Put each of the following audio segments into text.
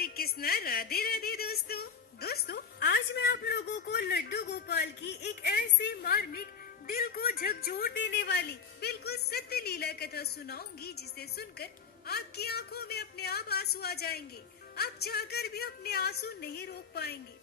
श्री कृष्णा। राधे राधे दोस्तों, आज मैं आप लोगों को लड्डू गोपाल की एक ऐसी मार्मिक, दिल को झकझोर देने वाली बिल्कुल सत्य लीला कथा सुनाऊंगी, जिसे सुनकर आपकी आंखों में अपने आप आंसू आ जाएंगे। आप चाहकर भी अपने आंसू नहीं रोक पाएंगे।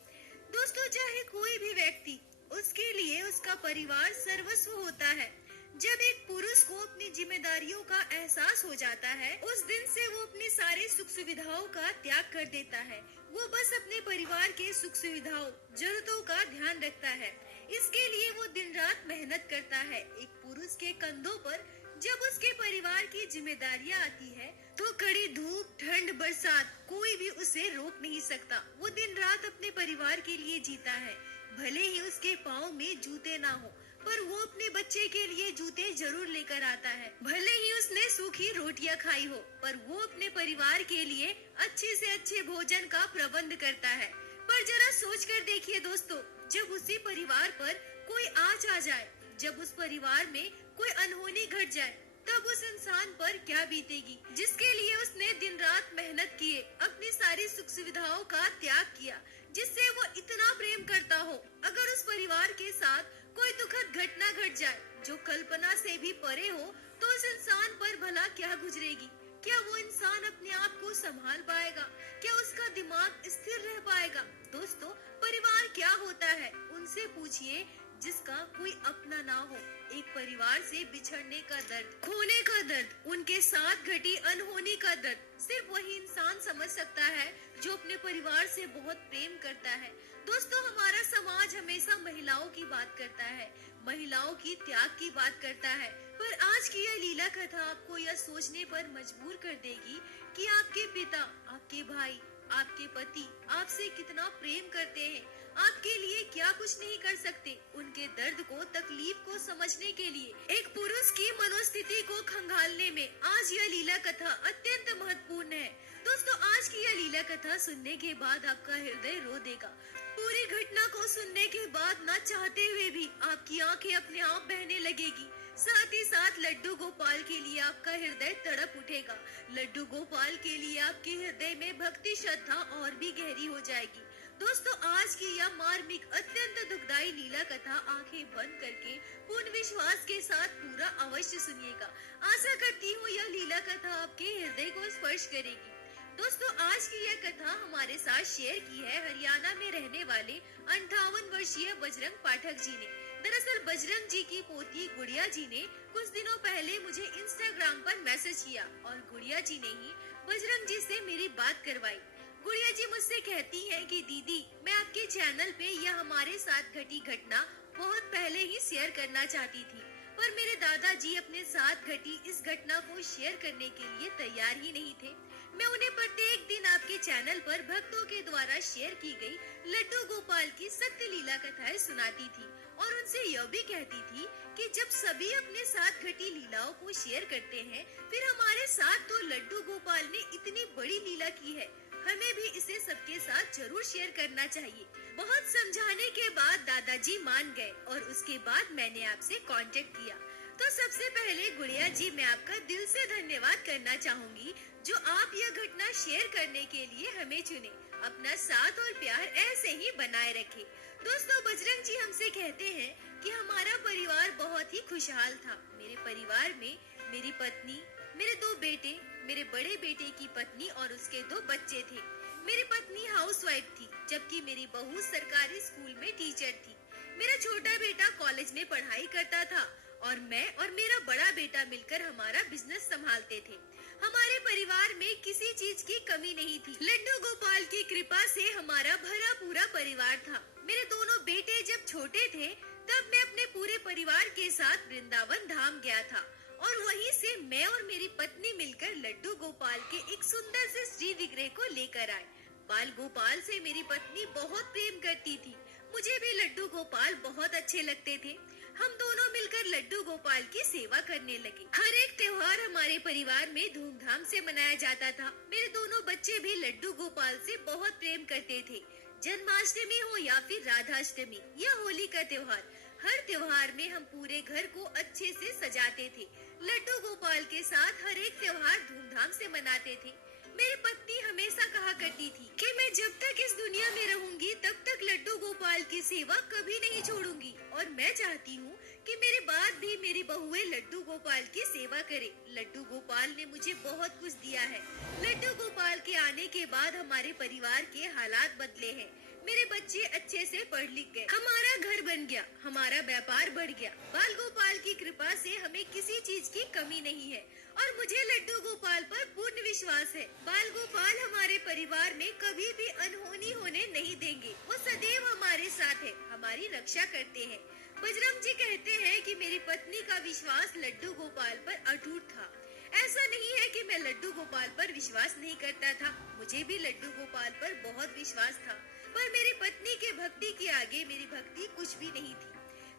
दोस्तों, चाहे कोई भी व्यक्ति, उसके लिए उसका परिवार सर्वस्व होता है। जब एक पुरुष को अपनी जिम्मेदारियों का एहसास हो जाता है, उस दिन से वो अपनी सारी सुख सुविधाओं का त्याग कर देता है। वो बस अपने परिवार के सुख सुविधाओं, जरूरतों का ध्यान रखता है। इसके लिए वो दिन रात मेहनत करता है। एक पुरुष के कंधों पर जब उसके परिवार की जिम्मेदारियां आती है, तो कड़ी धूप, ठंड, बरसात, कोई भी उसे रोक नहीं सकता। वो दिन रात अपने परिवार के लिए जीता है। भले ही उसके पाँव में जूते ना हो, पर वो अपने बच्चे के लिए जूते जरूर लेकर आता है। भले ही उसने सूखी रोटियां खाई हो, पर वो अपने परिवार के लिए अच्छे से अच्छे भोजन का प्रबंध करता है। पर जरा सोच कर देखिए दोस्तों, जब उसी परिवार पर कोई आँच आ जाए, जब उस परिवार में कोई अनहोनी घट जाए, तब उस इंसान पर क्या बीतेगी, जिसके लिए उसने दिन रात मेहनत किए, अपनी सारी सुख सुविधाओं का त्याग किया, जिससे वो इतना प्रेम करता हो। अगर उस परिवार के साथ कोई दुखद घटना घट जाए, जो कल्पना से भी परे हो, तो उस इंसान पर भला क्या गुजरेगी? क्या वो इंसान अपने आप को संभाल पाएगा? क्या उसका दिमाग स्थिर रह पाएगा? दोस्तों, परिवार क्या होता है, उनसे पूछिए जिसका कोई अपना ना हो। एक परिवार से बिछड़ने का दर्द, खोने का दर्द, उनके साथ घटी अनहोनी का दर्द सिर्फ वही इंसान समझ सकता है जो अपने परिवार से बहुत प्रेम करता है। दोस्तों, हमारा समाज हमेशा महिलाओं की बात करता है, महिलाओं की त्याग की बात करता है, पर आज की यह लीला कथा आपको यह सोचने पर मजबूर कर देगी कि आपके पिता, आपके भाई, आपके पति आपसे कितना प्रेम करते हैं, आपके लिए क्या कुछ नहीं कर सकते। उनके दर्द को, तकलीफ को समझने के लिए एक पुरुष की मनोस्थिति को खंगालने में आज यह लीला कथा अत्यंत महत्वपूर्ण है। दोस्तों, आज की यह लीला कथा सुनने के बाद आपका हृदय रो देगा। पूरी घटना को सुनने के बाद न चाहते हुए भी आपकी आंखें अपने आप बहने लगेगी। साथ ही साथ लड्डू गोपाल के लिए आपका हृदय तड़प उठेगा। लड्डू गोपाल के लिए आपके हृदय में भक्ति, श्रद्धा और भी गहरी हो जाएगी। दोस्तों, आज की यह मार्मिक, अत्यंत दुखदायी लीला कथा आंखें बंद करके पूर्ण विश्वास के साथ पूरा अवश्य सुनिएगा। आशा करती हूँ यह लीला कथा आपके हृदय को स्पर्श करेगी। दोस्तों, आज की यह कथा हमारे साथ शेयर की है हरियाणा में रहने वाले 58 वर्षीय बजरंग पाठक जी ने। दरअसल बजरंग जी की पोती गुड़िया जी ने कुछ दिनों पहले मुझे इंस्टाग्राम पर मैसेज किया और गुड़िया जी ने ही बजरंग जी से मेरी बात करवाई। गुड़िया जी मुझसे कहती हैं कि दीदी, मैं आपके चैनल पे यह हमारे साथ घटी घटना बहुत पहले ही शेयर करना चाहती थी, पर मेरे दादाजी अपने साथ घटी इस घटना को शेयर करने के लिए तैयार ही नहीं थे। मैं उन्हें प्रत्येक दिन आपके चैनल पर भक्तों के द्वारा शेयर की गई लड्डू गोपाल की सत्य लीला कथाएं सुनाती थी और उनसे यह भी कहती थी कि जब सभी अपने साथ घटी लीलाओं को शेयर करते हैं, फिर हमारे साथ तो लड्डू गोपाल ने इतनी बड़ी लीला की है, हमें भी इसे सबके साथ जरूर शेयर करना चाहिए। बहुत समझाने के बाद दादाजी मान गए और उसके बाद मैंने आपसे कांटेक्ट किया। तो सबसे पहले गुड़िया जी, मैं आपका दिल से धन्यवाद करना चाहूंगी जो आप यह घटना शेयर करने के लिए हमें चुने। अपना साथ और प्यार ऐसे ही बनाए रखें। दोस्तों, बजरंग जी हमसे कहते हैं कि हमारा परिवार बहुत ही खुशहाल था। मेरे परिवार में मेरी पत्नी, मेरे 2 बेटे, मेरे बड़े बेटे की पत्नी और उसके 2 बच्चे थे। मेरी पत्नी हाउसवाइफ थी, जबकि मेरी बहू सरकारी स्कूल में टीचर थी। मेरा छोटा बेटा कॉलेज में पढ़ाई करता था और मैं और मेरा बड़ा बेटा मिलकर हमारा बिजनेस संभालते थे। हमारे परिवार में किसी चीज की कमी नहीं थी। लड्डू गोपाल की कृपा से हमारा भरा पूरा परिवार था। मेरे दोनों बेटे जब छोटे थे, तब मैं अपने पूरे परिवार के साथ वृंदावन धाम गया था और वहीं से मैं और मेरी पत्नी मिलकर लड्डू गोपाल के एक सुंदर से श्री विग्रह को लेकर आए। बाल गोपाल से मेरी पत्नी बहुत प्रेम करती थी। मुझे भी लड्डू गोपाल बहुत अच्छे लगते थे। हम दोनों मिलकर लड्डू गोपाल की सेवा करने लगे। हर एक त्योहार हमारे परिवार में धूमधाम से मनाया जाता था। मेरे दोनों बच्चे भी लड्डू गोपाल से बहुत प्रेम करते थे। जन्माष्टमी हो या फिर राधाष्टमी या होली का त्योहार, हर त्योहार में हम पूरे घर को अच्छे से सजाते थे। लड्डू गोपाल के साथ हर एक त्योहार धूमधाम से मनाते थे। मेरी पत्नी हमेशा कहा करती थी कि मैं जब तक इस दुनिया में रहूंगी तब तक लड्डू गोपाल की सेवा कभी नहीं छोड़ूंगी, और मैं चाहती हूँ कि मेरे बाद भी मेरी बहुएं लड्डू गोपाल की सेवा करे। लड्डू गोपाल ने मुझे बहुत कुछ दिया है। लड्डू गोपाल के आने के बाद हमारे परिवार के हालात बदले हैं। मेरे बच्चे अच्छे से पढ़ लिख गए, हमारा घर बन गया, हमारा व्यापार बढ़ गया। बाल गोपाल की कृपा से हमें किसी चीज की कमी नहीं है और मुझे लड्डू गोपाल पर पूर्ण विश्वास है। बाल गोपाल हमारे परिवार में कभी भी अनहोनी होने नहीं देंगे। वो सदैव हमारे साथ है, हमारी रक्षा करते हैं। बजरंग जी कहते हैं कि मेरी पत्नी का विश्वास लड्डू गोपाल पर अटूट था। ऐसा नहीं है कि मैं लड्डू गोपाल पर विश्वास नहीं करता था, मुझे भी लड्डू गोपाल पर बहुत विश्वास था, पर मेरी पत्नी के भक्ति के आगे मेरी भक्ति कुछ भी नहीं थी।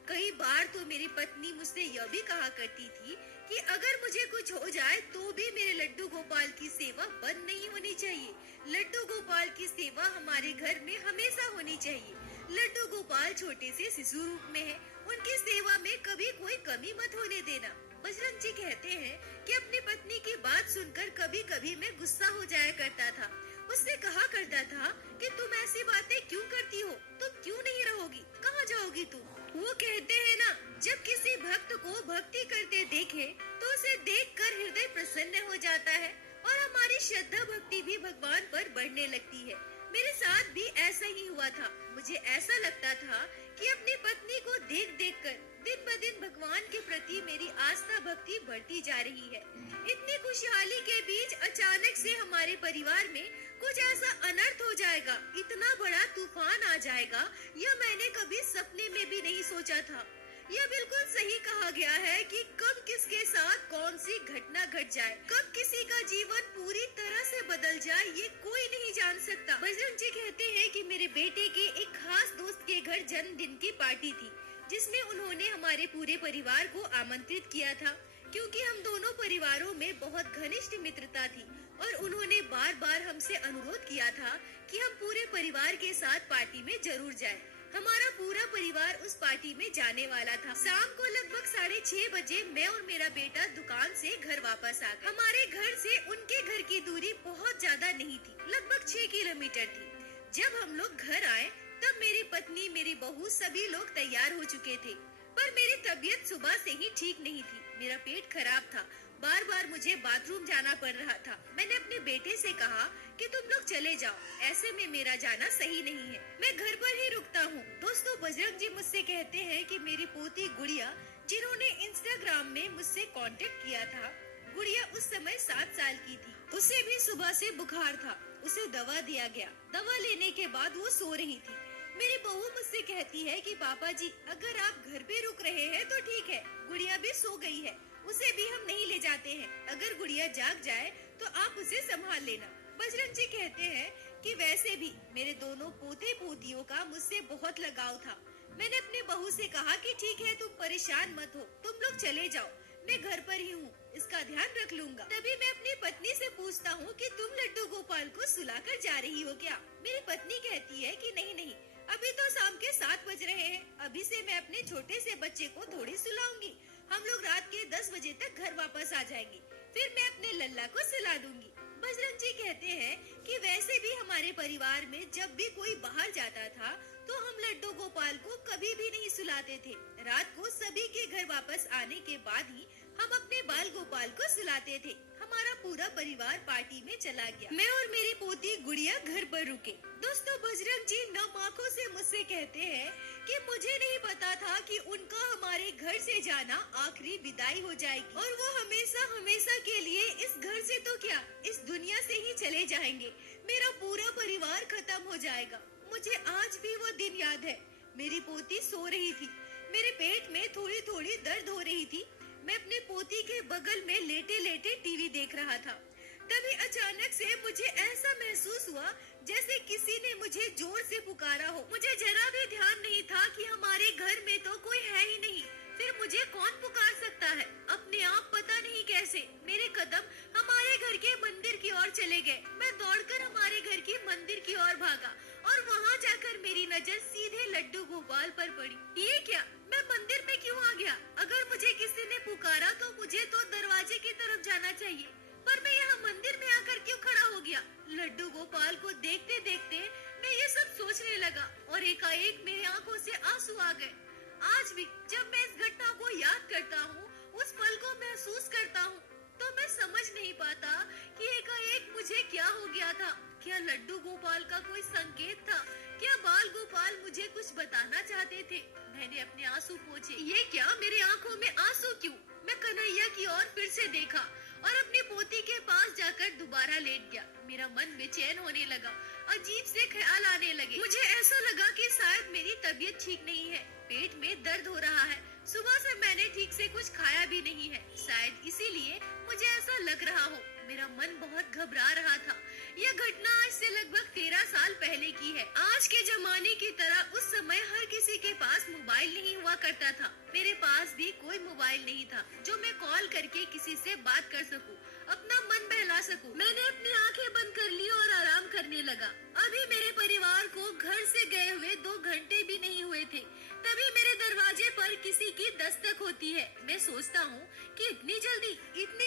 कई बार तो मेरी पत्नी मुझसे यह भी कहा करती थी कि अगर मुझे कुछ हो जाए तो भी मेरे लड्डू गोपाल की सेवा बंद नहीं होनी चाहिए। लड्डू गोपाल की सेवा हमारे घर में हमेशा होनी चाहिए। लड्डू गोपाल छोटे से शिशु रूप में है, उनकी सेवा में कभी कोई कमी मत होने देना। बजरंग जी कहते हैं कि अपनी पत्नी की बात सुनकर कभी कभी मैं गुस्सा हो जाया करता था। उससे कहा करता था कि तुम ऐसी बातें क्यों करती हो, तुम क्यों नहीं रहोगी, कहाँ जाओगी तुम। वो कहते हैं ना, जब किसी भक्त को भक्ति करते देखे तो उसे देखकर हृदय प्रसन्न हो जाता है और हमारी श्रद्धा भक्ति भी भगवान पर बढ़ने लगती है। मेरे साथ भी ऐसा ही हुआ था। मुझे ऐसा लगता था कि अपनी पत्नी को देख देख कर दिन ब दिन भगवान के प्रति मेरी आस्था भक्ति बढ़ती जा रही है। इतनी खुशहाली के बीच अचानक से हमारे परिवार में कुछ ऐसा अनर्थ हो जाएगा, इतना बड़ा तूफान आ जाएगा, यह मैंने कभी सपने में भी नहीं सोचा था। यह बिल्कुल सही कहा गया है कि कब किसके साथ कौन सी घटना घट जाए, कब किसी का जीवन पूरी तरह से बदल जाए, ये कोई नहीं जान सकता। बजरंग जी कहते हैं कि मेरे बेटे के एक खास दोस्त के घर जन्मदिन की पार्टी थी, जिसमें उन्होंने हमारे पूरे परिवार को आमंत्रित किया था। क्योंकि हम दोनों परिवारों में बहुत घनिष्ठ मित्रता थी और उन्होंने बार बार हमसे अनुरोध किया था कि हम पूरे परिवार के साथ पार्टी में जरूर जाएं। हमारा पूरा परिवार उस पार्टी में जाने वाला था। शाम को लगभग 6:30 बजे मैं और मेरा बेटा दुकान से घर वापस आ गए। हमारे घर से उनके घर की दूरी बहुत ज्यादा नहीं थी, लगभग 6 किलोमीटर थी। जब हम लोग घर आए तब मेरी पत्नी, मेरी बहू, सभी लोग तैयार हो चुके थे, पर मेरी तबीयत सुबह से ही ठीक नहीं थी। मेरा पेट खराब था, बार बार मुझे बाथरूम जाना पड़ रहा था। मैंने अपने बेटे से कहा कि तुम लोग चले जाओ, ऐसे में मेरा जाना सही नहीं है, मैं घर पर ही रुकता हूँ। दोस्तों, बजरंग जी मुझसे कहते हैं कि मेरी पोती गुड़िया, जिन्होंने इंस्टाग्राम में मुझसे कांटेक्ट किया था, गुड़िया उस समय 7 साल की थी। उसे भी सुबह से बुखार था, उसे दवा दिया गया। दवा लेने के बाद वो सो रही थी। मेरी बहू मुझसे कहती है कि पापा जी, अगर आप घर पे रुक रहे हैं तो ठीक है, गुड़िया भी सो गई है, उसे भी हम नहीं ले जाते हैं। अगर गुड़िया जाग जाए तो आप उसे संभाल लेना। बजरंग जी कहते हैं कि वैसे भी मेरे दोनों पोते पोतियों का मुझसे बहुत लगाव था। मैंने अपने बहू से कहा कि ठीक है, तुम परेशान मत हो, तुम लोग चले जाओ, मैं घर पर ही हूँ, इसका ध्यान रख लूंगा। तभी मैं अपनी पत्नी से पूछता हूँ कि तुम लड्डू गोपाल को सुलाकर जा रही हो क्या? मेरी पत्नी कहती है कि नहीं नहीं, अभी तो शाम के 7 बज रहे हैं, अभी से मैं अपने छोटे से बच्चे को थोड़ी सुलाऊंगी। हम लोग रात के 10 बजे तक घर वापस आ जाएंगे, फिर मैं अपने लल्ला को सुला दूंगी। बजरंग जी कहते हैं कि वैसे भी हमारे परिवार में जब भी कोई बाहर जाता था तो हम लड्डू गोपाल को कभी भी नहीं सुलाते थे। रात को सभी के घर वापस आने के बाद ही हम अपने बाल गोपाल को सुलाते थे। हमारा पूरा परिवार पार्टी में चला गया। मैं और मेरी पोती गुड़िया घर पर रुके। दोस्तों, बजरंग जी नम आंखों से मुझसे कहते हैं कि मुझे नहीं पता था कि उनका हमारे घर से जाना आखिरी विदाई हो जाएगी और वो हमेशा हमेशा के लिए इस घर से तो क्या, इस दुनिया से ही चले जाएंगे। मेरा पूरा परिवार खत्म हो जाएगा। मुझे आज भी वो दिन याद है। मेरी पोती सो रही थी, मेरे पेट में थोड़ी थोड़ी दर्द हो रही थी। मैं अपनी पोती के बगल में लेटे लेटे टीवी देख रहा था। तभी अचानक से मुझे ऐसा महसूस हुआ जैसे किसी ने मुझे जोर से पुकारा हो। मुझे जरा भी ध्यान नहीं था कि हमारे घर में तो कोई है ही नहीं, फिर मुझे कौन पुकार सकता है। अपने आप पता नहीं कैसे मेरे कदम हमारे घर के मंदिर की ओर चले गए। मैं दौड़कर हमारे घर के मंदिर की ओर भागा और वहाँ जाकर मेरी नजर सीधे लड्डू गोपाल पर पड़ी। ये क्या, मैं मंदिर में क्यों आ गया? अगर मुझे किसी ने पुकारा तो मुझे तो दरवाजे की तरफ जाना चाहिए, पर मैं यहाँ मंदिर में आकर क्यों खड़ा हो गया? लड्डू गोपाल को देखते देखते मैं ये सब सोचने लगा और एकाएक मेरी आंखों से आंसू आ गए। आज भी जब मैं इस घटना को याद करता हूँ, उस पल को महसूस करता हूँ, तो मैं समझ नहीं पाता कि एकाएक मुझे क्या हो गया था। क्या लड्डू गोपाल का कोई संकेत था? क्या बाल गोपाल मुझे कुछ बताना चाहते थे? मैंने अपने आंसू पोंछे। ये क्या, मेरी आंखों में आंसू क्यों? मैं कन्हैया की ओर फिर से देखा और अपनी पोती के पास जाकर दोबारा लेट गया। मेरा मन बेचैन होने लगा, अजीब से ख्याल आने लगे। मुझे ऐसा लगा कि शायद मेरी तबीयत ठीक नहीं है, पेट में दर्द हो रहा है। सुबह से मैंने ठीक से कुछ खाया भी नहीं है, शायद इसीलिए मुझे ऐसा लग रहा हो। मेरा मन बहुत घबरा रहा था। यह घटना आज से लगभग 13 साल पहले की है। आज के जमाने की तरह उस समय हर किसी के पास मोबाइल नहीं हुआ करता था। मेरे पास भी कोई मोबाइल नहीं था जो मैं कॉल करके किसी से बात कर सकूं, अपना मन बहला सकूं। मैंने अपनी आंखें बंद कर ली और आराम करने लगा। अभी मेरे परिवार को घर से गए हुए 2 घंटे भी नहीं हुए थे, तभी मेरे दरवाजे पर किसी की दस्तक होती है। मैं सोचता हूँ कि इतनी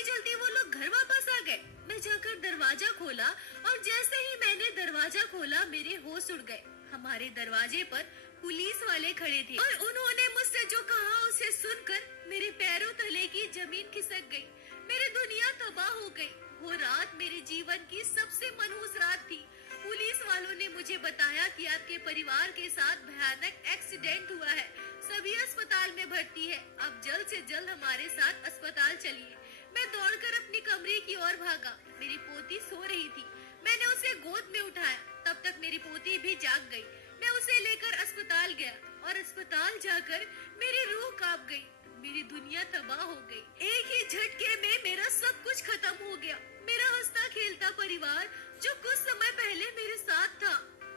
जल्दी वो लोग घर वापस आ गए। मैं जाकर दरवाजा खोला और जैसे ही मैंने दरवाजा खोला मेरे होश उड़ गए। हमारे दरवाजे पर पुलिस वाले खड़े थे और उन्होंने मुझसे जो कहा उसे सुनकर मेरे पैरों तले की जमीन खिसक गई। मेरी दुनिया तबाह हो गई। वो रात मेरे जीवन की सबसे मनहूस रात थी। पुलिस वालों ने मुझे बताया कि आपके परिवार के साथ भयानक एक्सीडेंट हुआ है, सभी अस्पताल में भर्ती है। आप जल्द से जल्द हमारे साथ अस्पताल चलिए। मैं दौड़कर अपनी कमरे की ओर भागा। मेरी पोती सो रही थी। मैंने उसे गोद में उठाया। तब तक मेरी पोती भी जाग गई। मैं उसे लेकर अस्पताल गया और अस्पताल जाकर मेरी रूह कांप गई। मेरी दुनिया तबाह हो गई। एक ही झटके में मेरा सब कुछ खत्म हो गया। मेरा हंसता खेलता परिवार जो कुछ समय पहले मेरे साथ था,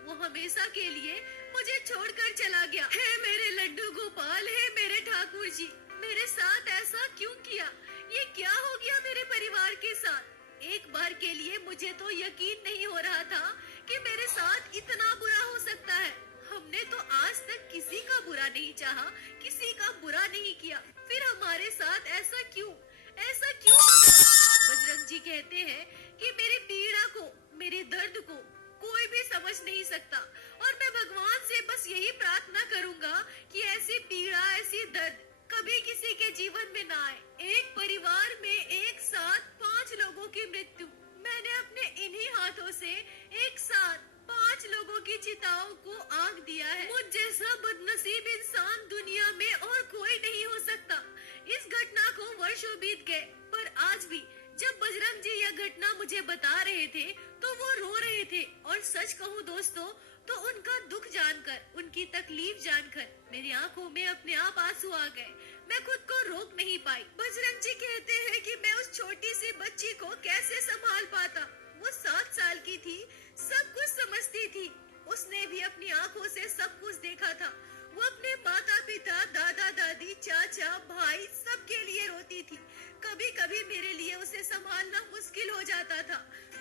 वो हमेशा के लिए मुझे छोड़कर चला गया। हे मेरे लड्डू गोपाल, हे मेरे ठाकुर जी, मेरे साथ ऐसा क्यों किया? ये क्या हो गया मेरे परिवार के साथ? एक बार के लिए मुझे तो यकीन नहीं हो रहा था कि मेरे साथ इतना बुरा हो सकता है। हमने तो आज तक किसी का बुरा नहीं चाहा, किसी का बुरा नहीं किया, फिर हमारे साथ ऐसा क्यों होगा? बजरंग जी कहते हैं कि मेरी पीड़ा को, मेरे दर्द को कोई भी समझ नहीं सकता और मैं भगवान से बस यही प्रार्थना करूंगा कि ऐसी पीड़ा, ऐसी दर्द कभी किसी के जीवन में ना आए। एक परिवार में एक साथ 5 लोगों की मृत्यु। मैंने अपने इन्हीं हाथों से एक साथ 5 लोगों की चिताओं को आग दिया है। मुझ जैसा बदनसीब इंसान दुनिया में और कोई नहीं हो सकता। इस घटना को वर्षों बीत गए, पर आज भी जब बजरंग जी यह घटना मुझे बता रहे थे तो वो रो रहे थे। और सच कहूँ दोस्तों, तो उनका दुख जानकर, उनकी तकलीफ जानकर मेरी आंखों में अपने आप आंसू आ गए। मैं खुद को रोक नहीं पाई। बजरंग जी कहते हैं कि मैं उस छोटी सी बच्ची को कैसे संभाल पाता। वो 7 साल की थी, सब कुछ समझती थी। उसने भी अपनी आंखों से सब कुछ देखा था। वो अपने माता पिता, दादा दादी, चाचा, भाई सबके लिए रोती थी। कभी कभी मेरे लिए उसे संभालना मुश्किल हो जाता था।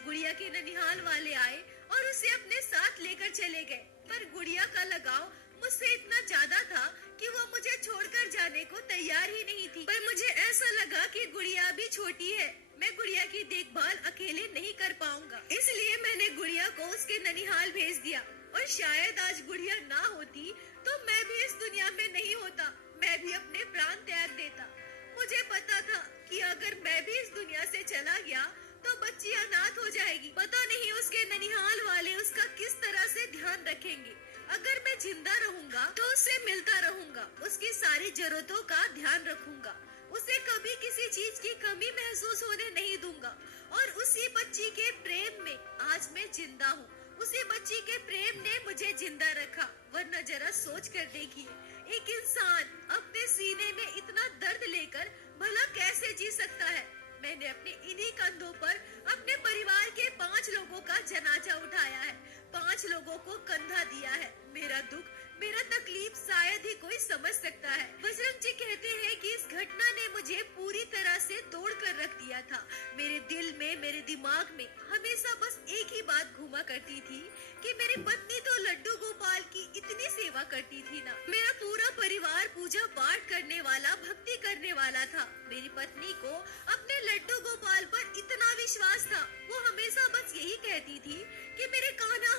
गुड़िया के ननिहाल वाले आए और उसे अपने साथ लेकर चले गए, पर गुड़िया का लगाव मुझसे इतना ज्यादा था कि वो मुझे छोड़कर जाने को तैयार ही नहीं थी। पर मुझे ऐसा लगा कि गुड़िया भी छोटी है, मैं गुड़िया की देखभाल अकेले नहीं कर पाऊंगा, इसलिए मैंने गुड़िया को उसके ननिहाल भेज दिया। और शायद आज गुड़िया ना होती तो मैं भी इस दुनिया में नहीं होता, मैं भी अपने प्राण त्याग देता। मुझे पता था कि अगर मैं भी इस दुनिया से चला गया तो बच्ची अनाथ हो जाएगी। पता नहीं उसके ननिहाल वाले उसका किस तरह से ध्यान रखेंगे। अगर मैं जिंदा रहूंगा तो उससे मिलता रहूंगा, उसकी सारी जरूरतों का ध्यान रखूंगा, उसे कभी किसी चीज की कमी महसूस होने नहीं दूंगा। और उसी बच्ची के प्रेम में आज मैं जिंदा हूँ। उसी बच्ची के प्रेम ने मुझे जिंदा रखा। वरना जरा सोच कर देखिए, एक इंसान अपने सीने में इतना दर्द लेकर भला कैसे जी सकता है। मैंने अपने इन्हीं कंधों पर अपने परिवार के 5 लोगों का जनाजा उठाया है, 5 लोगों को कंधा दिया है। मेरा दुख, मेरा तकलीफ शायद ही कोई समझ सकता है। बजरंग जी कहते हैं कि इस घटना ने मुझे पूरी तरह से तोड़ कर रख दिया था। मेरे दिल में, मेरे दिमाग में हमेशा बस एक ही बात घूमा करती थी कि मेरी पत्नी तो लड्डू गोपाल की इतनी सेवा करती थी ना। मेरा पूरा परिवार पूजा पाठ करने वाला, भक्ति करने वाला था। मेरी पत्नी को अपने लड्डू गोपाल पर इतना विश्वास था। वो हमेशा बस यही कहती थी कि मेरे कान्हा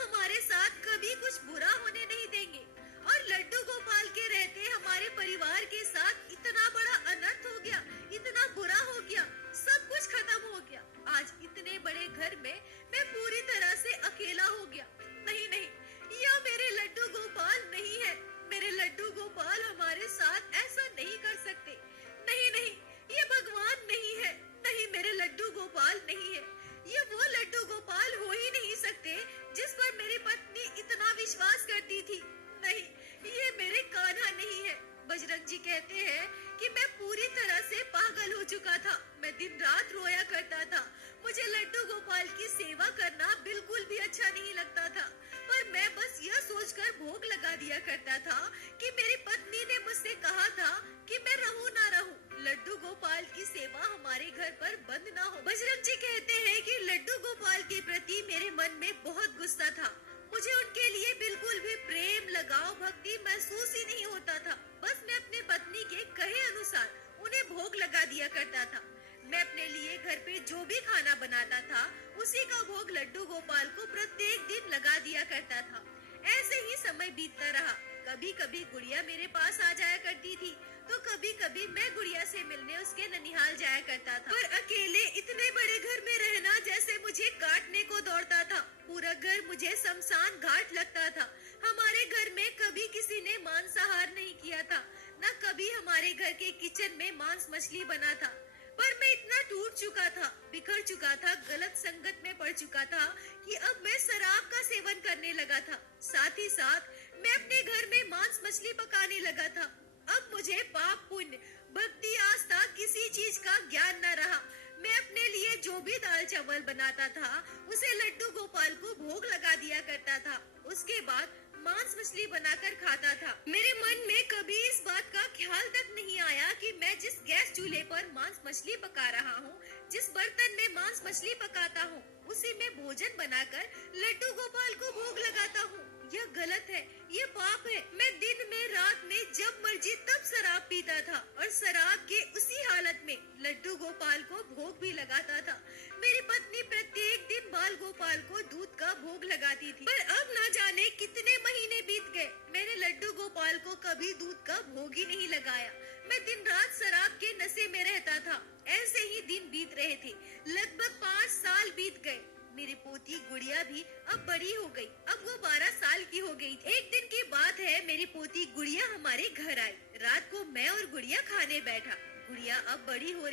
दिया करता था कि मेरी पत्नी ने मुझसे कहा था कि मैं रहूं ना रहूं, लड्डू गोपाल की सेवा हमारे घर पर बंद ना हो। बजरंग जी कहते हैं कि लड्डू गोपाल के प्रति मेरे मन में बहुत गुस्सा था। मुझे उनके लिए बिल्कुल भी प्रेम, लगाव, भक्ति महसूस ही नहीं होता था। बस मैं अपनी पत्नी के कहे अनुसार उन्हें भोग लगा दिया करता था। मैं अपने लिए घर पे जो भी खाना बनाता था उसी का भोग लड्डू गोपाल को प्रत्येक दिन लगा दिया करता था। ऐसे ही समय बीतता रहा। कभी कभी गुड़िया मेरे पास आ जाया करती थी तो कभी कभी मैं गुड़िया से मिलने उसके ननिहाल जाया करता था। पर अकेले इतने बड़े घर में रहना जैसे मुझे काटने को दौड़ता था। पूरा घर मुझे शमशान घाट लगता था। हमारे घर में कभी किसी ने मांसाहार नहीं किया था, न कभी हमारे घर के किचन में मांस मछली बना था। पर मैं इतना टूट चुका था, बिखर चुका था, गलत संगत में पड़ चुका था कि अब मैं शराब का सेवन करने लगा था। साथ ही साथ मैं अपने घर में मांस मछली पकाने लगा था। अब मुझे पाप, पुण्य, भक्ति, आस्था किसी चीज का ज्ञान न रहा। मैं अपने लिए जो भी दाल चावल बनाता था उसे लड्डू गोपाल को भोग लगा दिया करता था। उसके बाद मांस मछली बनाकर खाता था। मेरे मन में कभी इस बात का ख्याल तक नहीं आया कि मैं जिस गैस चूल्हे पर मांस मछली पका रहा हूँ, जिस बर्तन में मांस मछली पकाता हूँ, उसी में भोजन बनाकर लड्डू गोपाल को भोग लगाता हूँ। यह गलत है, ये पाप है। मैं दिन में, रात में, जब मर्जी तब शराब पीता था और शराब के उसी हालत में लड्डू गोपाल को भोग भी लगाता था। मेरी पत्नी प्रत्येक दिन बाल गोपाल को दूध का भोग लगाती थी। पर अब न जाने कितने महीने बीत गए, मैंने लड्डू गोपाल को कभी दूध का भोग ही नहीं लगाया। मैं दिन रात शराब के नशे में रहता था। ऐसे ही दिन बीत रहे थे। लगभग 5 साल बीत गए। मेरी पोती गुड़िया भी अब बड़ी हो गई। अब वो 12 साल की हो गई थी। एक दिन की बात है, मेरी पोती गुड़िया हमारे घर आई। रात को मैं और गुड़िया खाने बैठा। गुड़िया अब बड़ी हो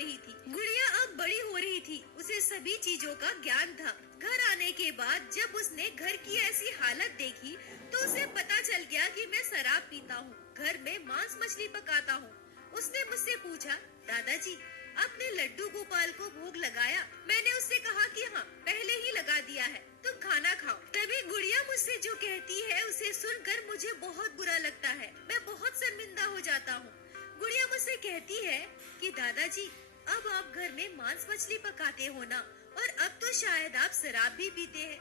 रही थी। उसे सभी चीजों का ज्ञान था। घर आने के बाद जब उसने घर की ऐसी हालत देखी तो उसे पता चल गया कि मैं शराब पीता हूँ, घर में मांस मछली पकाता हूँ। उसने मुझसे पूछा, दादाजी आपने लड्डू गोपाल को भोग लगाया? मैंने उससे कहा कि हाँ, पहले ही लगा दिया है, तुम खाना खाओ। तभी गुड़िया मुझसे जो कहती है उसे सुनकर मुझे बहुत बुरा लगता है। मैं बहुत शर्मिंदा हो जाता हूँ। गुड़िया मुझसे कहती है कि दादाजी अब आप घर में मांस मछली पकाते हो ना, और अब तो शायद आप शराब भी पीते हैं।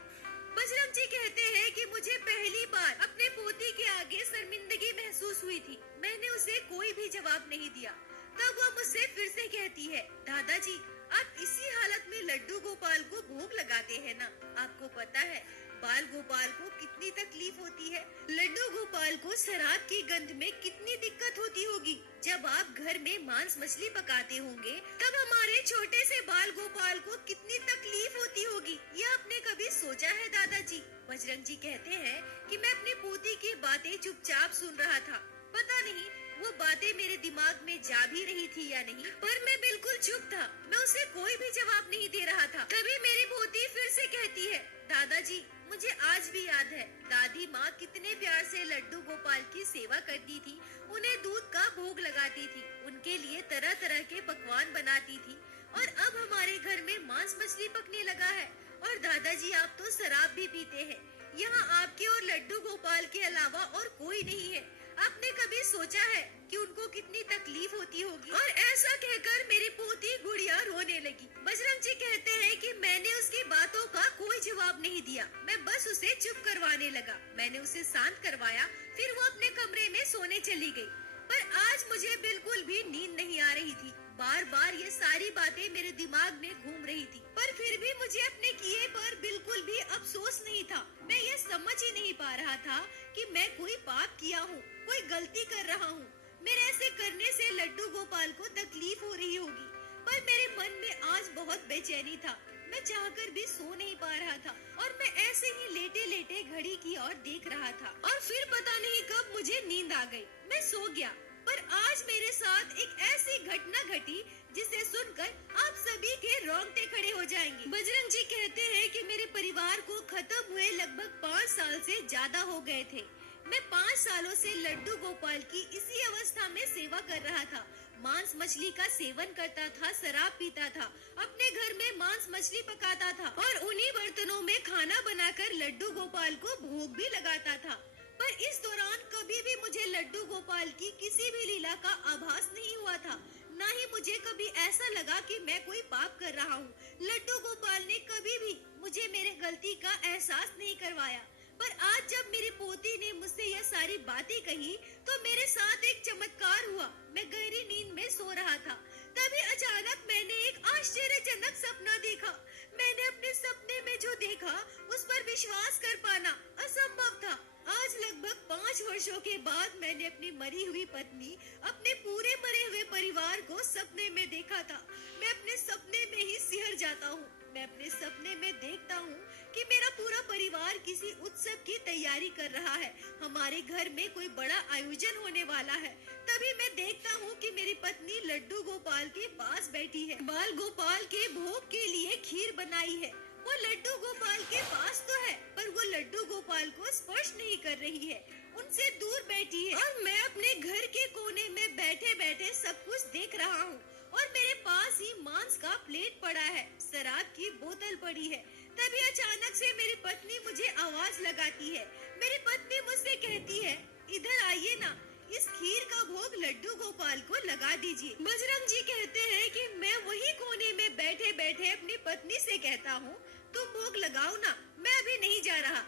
बजरंग जी कहते हैं कि मुझे पहली बार अपने पोती के आगे शर्मिंदगी महसूस हुई थी। मैंने उसे कोई भी जवाब नहीं दिया। तब वो मुझसे फिर से कहती है, दादाजी आप इसी हालत में लड्डू गोपाल को भोग लगाते हैं ना? आपको पता है बाल गोपाल को कितनी तकलीफ होती है। लड्डू गोपाल को शराब की गंध में कितनी दिक्कत होती होगी। जब आप घर में मांस मछली पकाते होंगे तब हमारे छोटे से बाल गोपाल को कितनी तकलीफ होती होगी। यह आपने कभी सोचा है दादाजी? बजरंग जी कहते हैं कि मैं अपनी पोती की बातें चुपचाप सुन रहा था। पता नहीं वो बातें मेरे दिमाग में जा भी रही थी या नहीं, पर मैं बिल्कुल चुप था। मैं उसे कोई भी जवाब नहीं दे रहा था। तभी मेरी पोती फिर से कहती है, दादाजी मुझे आज भी याद है दादी माँ कितने प्यार से लड्डू गोपाल की सेवा करती थी, उन्हें दूध का भोग लगाती थी, उनके लिए तरह तरह के पकवान बनाती थी। और अब हमारे घर में मांस मछली पकने लगा है। और दादाजी आप तो शराब भी पीते हैं। यहाँ आपके और लड्डू गोपाल के अलावा और कोई नहीं है। आपने कभी सोचा है कि उनको कितनी तकलीफ होती होगी? और ऐसा कहकर मेरी पोती गुड़िया रोने लगी। बजरंग जी कहते हैं कि मैंने उसकी बातों का कोई जवाब नहीं दिया। मैं बस उसे चुप करवाने लगा। मैंने उसे शांत करवाया, फिर वो अपने कमरे में सोने चली गई। पर आज मुझे बिल्कुल भी नींद नहीं आ रही थी। बार बार ये सारी बातें मेरे दिमाग में घूम रही थी, पर फिर भी मुझे अपने किए पर बिल्कुल भी अफसोस नहीं था। मैं ये समझ ही नहीं पा रहा था कि मैं कोई पाप किया हूँ, कोई गलती कर रहा हूँ। मेरे ऐसे करने से लड्डू गोपाल को तकलीफ हो रही होगी। पर मेरे मन में आज बहुत बेचैनी था। मैं चाहकर भी सो नहीं पा रहा था और मैं ऐसे ही लेटे लेटे घड़ी की ओर देख रहा था। और फिर पता नहीं कब मुझे नींद आ गई। मैं सो गया। पर आज मेरे साथ एक ऐसी घटना घटी जिसे सुनकर आप सभी के रोंगटे खड़े हो जाएंगे। बजरंग जी कहते हैं कि मेरे परिवार को खत्म हुए लगभग 5 साल से ज्यादा हो गए थे। मैं 5 सालों से लड्डू गोपाल की इसी अवस्था में सेवा कर रहा था। मांस मछली का सेवन करता था, शराब पीता था, अपने घर में मांस मछली पकाता था और उन्हीं बर्तनों में खाना बनाकर लड्डू गोपाल को भोग भी लगाता था। पर इस दौरान कभी भी मुझे लड्डू गोपाल की किसी भी लीला का आभास नहीं हुआ था। ना ही मुझे कभी ऐसा लगा कि मैं कोई पाप कर रहा हूँ। लड्डू गोपाल ने कभी भी मुझे मेरे गलती का एहसास नहीं करवाया। पर आज जब मेरी पोती ने मुझसे यह सारी बातें कही तो मेरे साथ एक चमत्कार हुआ। मैं गहरी नींद में सो रहा था, तभी अचानक मैंने एक आश्चर्यजनक सपना देखा। मैंने अपने सपने में जो देखा उस पर विश्वास कर पाना असंभव था। आज लगभग 5 वर्षों के बाद मैंने अपनी मरी हुई पत्नी, अपने पूरे मरे हुए परिवार को सपने में देखा था। मैं अपने सपने में ही सिहर जाता हूँ। मैं अपने सपने में देखता हूँ कि मेरा पूरा परिवार किसी उत्सव की तैयारी कर रहा है। हमारे घर में कोई बड़ा आयोजन होने वाला है। तभी मैं देखता हूँ कि मेरी पत्नी लड्डू गोपाल के पास बैठी है। बाल गोपाल के भोग के लिए खीर बनाई है। वो लड्डू गोपाल के पास तो है, पर वो लड्डू गोपाल को स्पर्श नहीं कर रही है, उनसे दूर बैठी है। और मैं अपने घर के कोने में बैठे बैठे सब कुछ देख रहा हूँ। और मेरे पास ही मांस का प्लेट पड़ा है, शराब की बोतल पड़ी है। तभी अचानक से मेरी पत्नी मुझे आवाज लगाती है। मेरी पत्नी मुझसे कहती है, इधर आइए ना, इस खीर का भोग लड्डू गोपाल को लगा दीजिए। बजरंग जी कहते हैं कि मैं वही कोने में बैठे बैठे अपनी पत्नी से कहता हूँ, तुम भोग लगाओ ना, मैं अभी नहीं जा रहा।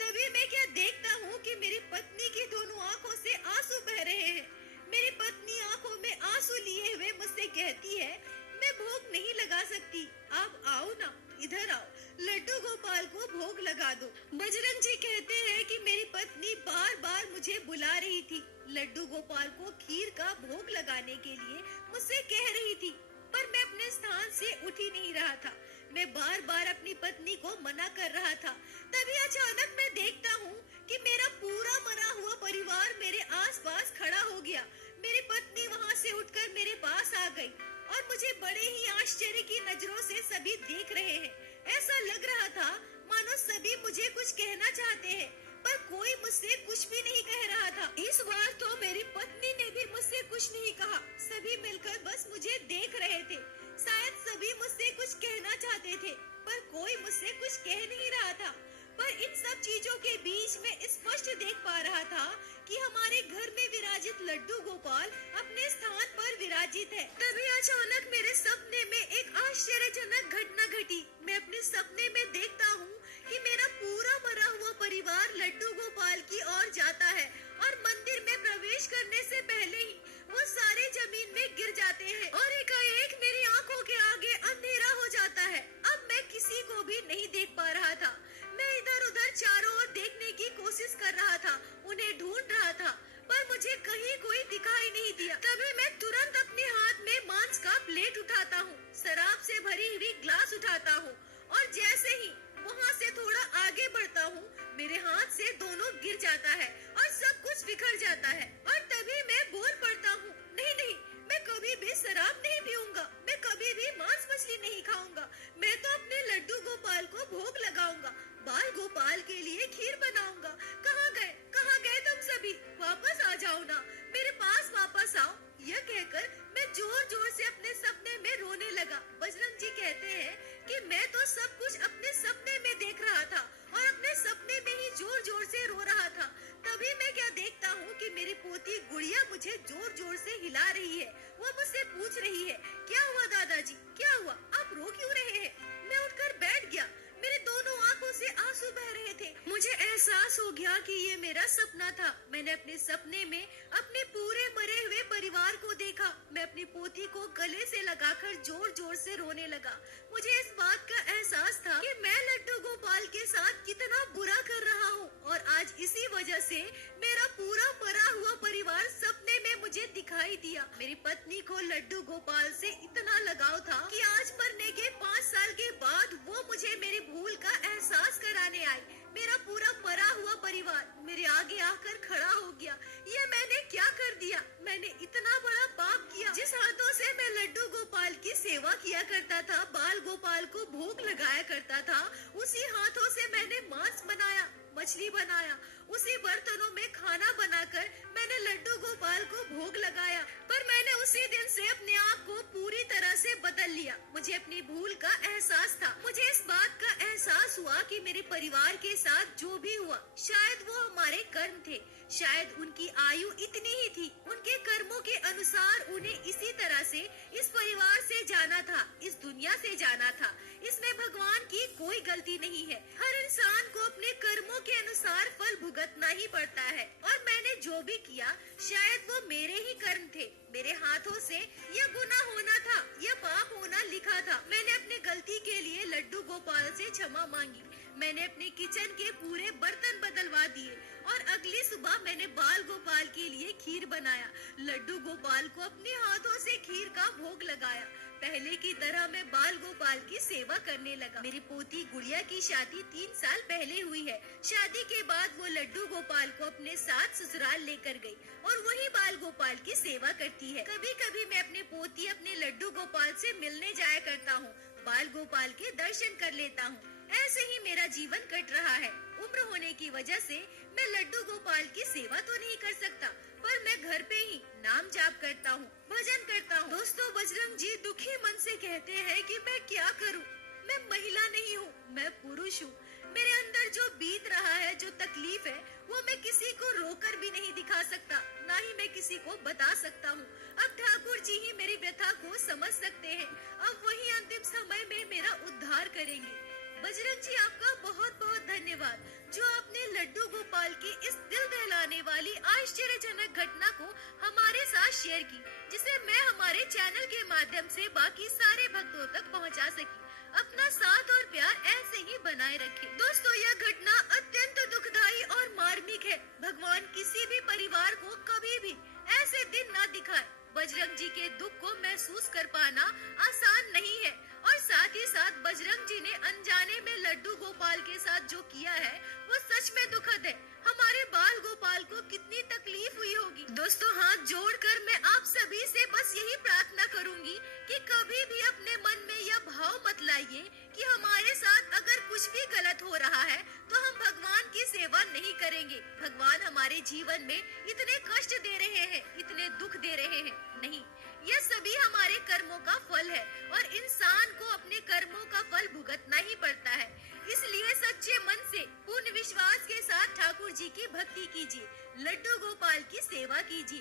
तभी मैं क्या देखता हूँ कि मेरी पत्नी की दोनों आँखों से आंसू बह रहे हैं। मेरी पत्नी आंखों में आंसू लिए हुए मुझसे कहती है, मैं भोग नहीं लगा सकती, आप आओ ना, इधर आओ, लड्डू गोपाल को भोग लगा दो। बजरंग जी कहते हैं कि मेरी पत्नी बार बार मुझे बुला रही थी, लड्डू गोपाल को खीर का भोग लगाने के लिए मुझसे कह रही थी, पर मैं अपने स्थान से उठ ही नहीं रहा था। मैं बार बार अपनी पत्नी को मना कर रहा था। तभी अचानक मैं देखता हूँ कि मेरा पूरा मरा हुआ परिवार मेरे आसपास खड़ा हो गया। मेरी पत्नी वहाँ से उठकर मेरे पास आ गई और मुझे बड़े ही आश्चर्य की नजरों से सभी देख रहे हैं। ऐसा लग रहा था मानो सभी मुझे कुछ कहना चाहते हैं, पर कोई मुझसे कुछ भी नहीं कह रहा था। इस बार तो मेरी पत्नी ने भी मुझसे कुछ नहीं कहा। सभी मिलकर बस मुझे देख रहे थे। शायद सभी मुझसे कुछ कहना चाहते थे, पर कोई मुझसे कुछ कह नहीं रहा था। पर इन सब चीजों के बीच में स्पष्ट देख पा रहा था कि हमारे घर में विराजित लड्डू गोपाल अपने स्थान पर विराजित है। तभी अचानक मेरे सपने में एक आश्चर्यजनक घटना घटी। मैं अपने सपने में देखता हूँ कि मेरा पूरा मरा हुआ परिवार लड्डू गोपाल की ओर जाता है और मंदिर में प्रवेश करने से पहले ही वो सारे जमीन में गिर जाते हैं और एकाएक मेरी आंखों के आगे अंधेरा हो जाता है। अब मैं किसी को भी नहीं देख पा रहा था। मैं इधर उधर चारों ओर देखने की कोशिश कर रहा था, उन्हें ढूंढ रहा था, पर मुझे कहीं कोई दिखाई नहीं दिया। तभी मैं तुरंत अपने हाथ में मांस का प्लेट उठाता हूँ, शराब से भरी हुई ग्लास उठाता हूँ और जैसे ही वहाँ से थोड़ा आगे बढ़ता हूँ, मेरे हाथ से दोनों गिर जाता है और सब कुछ बिखर जाता है। और तभी मैं बोल पड़ता हूँ, नहीं नहीं, मैं कभी भी शराब नहीं पीऊंगा, मैं कभी भी मांस मछली नहीं खाऊंगा, मैं तो अपने लड्डू गोपाल को भोग लगाऊंगा, बाल गोपाल के लिए खीर बनाऊंगा। कहाँ गए तुम सभी? वापस आ जाओ ना, मेरे पास वापस आओ। यह कहकर मैं जोर जोर से अपने सपने में रोने लगा। बजरंग जी कहते हैं कि मैं तो सब कुछ अपने सपने में देख रहा था और अपने सपने में ही जोर जोर से रो रहा था। तभी मैं क्या देखता हूँ कि मेरी पोती गुड़िया मुझे जोर जोर से हिला रही है। वो मुझसे पूछ रही है, क्या हुआ दादाजी, क्या हुआ, आप रो क्यों रहे हैं? मैं उठकर बैठ गया। मेरे दोनों आंखों से आंसू बह रहे थे। मुझे एहसास हो गया कि ये मेरा सपना था। मैंने अपने सपने में अपने पूरे मरे हुए परिवार को देखा। मैं अपनी पोती को गले से लगाकर जोर जोर से रोने लगा। मुझे इस बात का एहसास था कि मैं लड्डू गोपाल के साथ कितना बुरा कर रहा हूँ और आज इसी वजह से मेरा पूरा मरा हुआ परिवार सपने में मुझे दिखाई दिया। मेरी पत्नी को लड्डू गोपाल से इतना लगाव था कि आज मरने के 5 साल के बाद वो मुझे मेरी भूल का एहसास कराने आई। मेरा पूरा मरा हुआ परिवार मेरे आगे आकर खड़ा हो गया। ये मैंने क्या कर दिया? मैंने इतना बड़ा पाप किया। जिस हाथों से मैं लड्डू गोपाल की सेवा किया करता था, बाल गोपाल को भोग लगाया करता था, उसी हाथों से मैंने मांस बनाया, मछली बनाया उसी बर्तनों में खाना बनाकर मैंने लड्डू गोपाल को भोग लगाया। पर मैंने उसी दिन से अपने आप को पूरी तरह से बदल लिया। मुझे अपनी भूल का एहसास था। मुझे इस बात का एहसास हुआ कि मेरे परिवार के साथ जो भी हुआ, शायद वो हमारे कर्म थे। शायद उनकी आयु इतनी ही थी। उनके कर्मों के अनुसार उन्हें इसी तरह से इस परिवार से जाना था, इस दुनिया से जाना था। इसमें भगवान की कोई गलती नहीं है। हर इंसान को अपने कर्मों के अनुसार फल भुगतना ही पड़ता है। और मैंने जो भी किया, शायद वो मेरे ही कर्म थे। मेरे हाथों से यह गुनाह होना था, यह पाप होना लिखा था। मैंने अपनी गलती के लिए लड्डू गोपाल से क्षमा मांगी। मैंने अपने किचन के पूरे बर्तन बदलवा दिए और अगली सुबह मैंने बाल गोपाल के लिए खीर बनाया। लड्डू गोपाल को अपने हाथों से खीर का भोग लगाया। पहले की तरह मैं बाल गोपाल की सेवा करने लगा। मेरी पोती गुड़िया की शादी 3 साल पहले हुई है। शादी के बाद वो लड्डू गोपाल को अपने साथ ससुराल लेकर गई और वही बाल गोपाल की सेवा करती है। कभी कभी मैं अपनी पोती अपने लड्डू गोपाल से मिलने जाया करता हूँ, बाल गोपाल के दर्शन कर लेता हूँ। ऐसे ही मेरा जीवन कट रहा है। उम्र होने की वजह से मैं लड्डू गोपाल की सेवा तो नहीं कर सकता, पर मैं घर पे ही नाम जाप करता हूँ, भजन करता हूँ। दोस्तों, बजरंग जी दुखी मन से कहते हैं कि मैं क्या करूँ। मैं महिला नहीं हूँ, मैं पुरुष हूँ। मेरे अंदर जो बीत रहा है, जो तकलीफ है, वो मैं किसी को रोकर भी नहीं दिखा सकता, ना ही मैं किसी को बता सकता हूँ। अब ठाकुर जी ही मेरी व्यथा को समझ सकते हैं। अब वही अंतिम समय में मेरा उद्धार करेंगे। बजरंग जी, आपका बहुत बहुत धन्यवाद, जो आपने लड्डू गोपाल की इस दिल दहलाने वाली आश्चर्यजनक घटना को हमारे साथ शेयर की, जिसे मैं हमारे चैनल के माध्यम से बाकी सारे भक्तों तक पहुंचा सकी। अपना साथ और प्यार ऐसे ही बनाए रखें। दोस्तों, यह घटना अत्यंत दुखदायी और मार्मिक है। भगवान किसी भी परिवार को कभी भी ऐसे दिन न दिखाए। बजरंग जी के दुख को महसूस कर पाना आसान नहीं है और साथ ही साथ बजरंग जी ने अनजाने में लड्डू गोपाल के साथ जो किया है, वो सच में दुखद है। हमारे बाल गोपाल को कितनी तकलीफ हुई होगी। दोस्तों, हाथ जोड़कर मैं आप सभी से बस यही प्रार्थना करूंगी कि कभी भी अपने मन में यह भाव मत लाइए कि हमारे साथ अगर कुछ भी गलत हो रहा है तो हम भगवान की सेवा नहीं करेंगे। भगवान हमारे जीवन में इतने कष्ट दे रहे हैं, इतने दुख दे रहे हैं। नहीं, यह सभी हमारे कर्मों का फल है और इंसान को अपने कर्मों का फल भुगतना ही पड़ता है। इसलिए सच्चे मन से पूर्ण विश्वास के साथ ठाकुर जी की भक्ति कीजिए, लड्डू गोपाल की सेवा कीजिए।